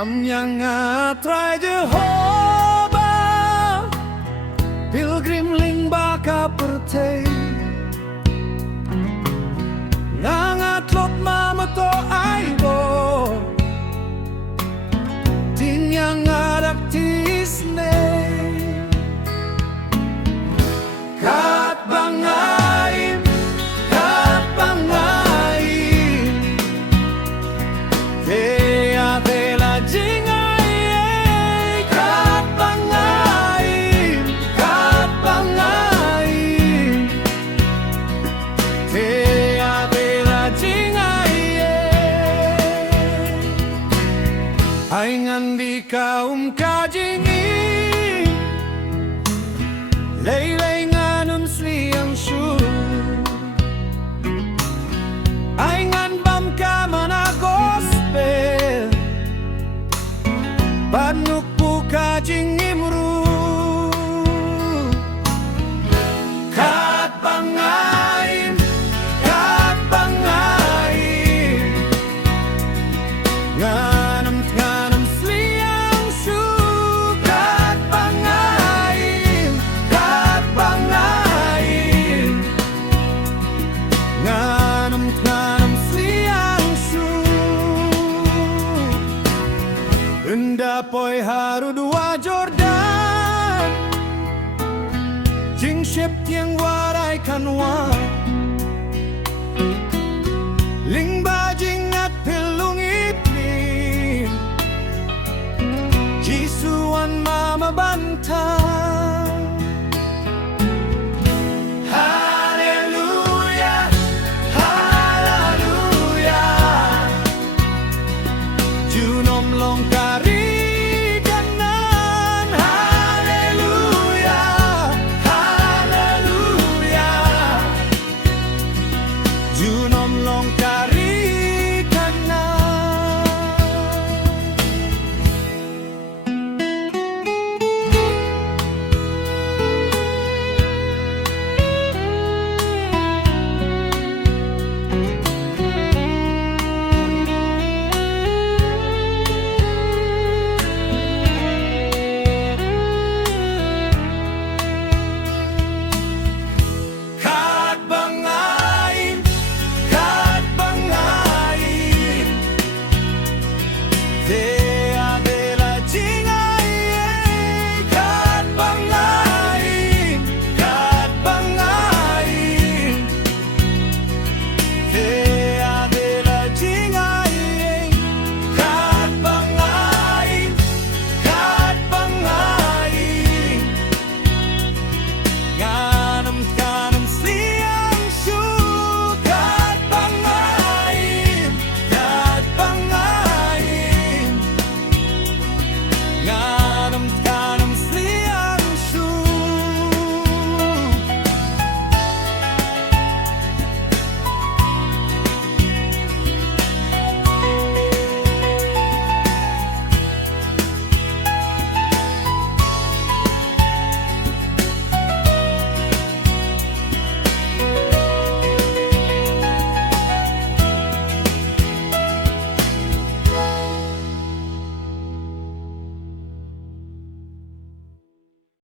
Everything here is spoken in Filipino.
yang A Trai Jehobah, pilgrim ling baka pertei nangat lot mama to aibo tin yang adak tisne kat bangaim Aingan di kaum kajingi Leilei nganun sliang shu Aingan bam kamana gospel Panukku kajingi muru Kat bangain Endapoi haru dua Jordan Jing ship tiang warai kanwa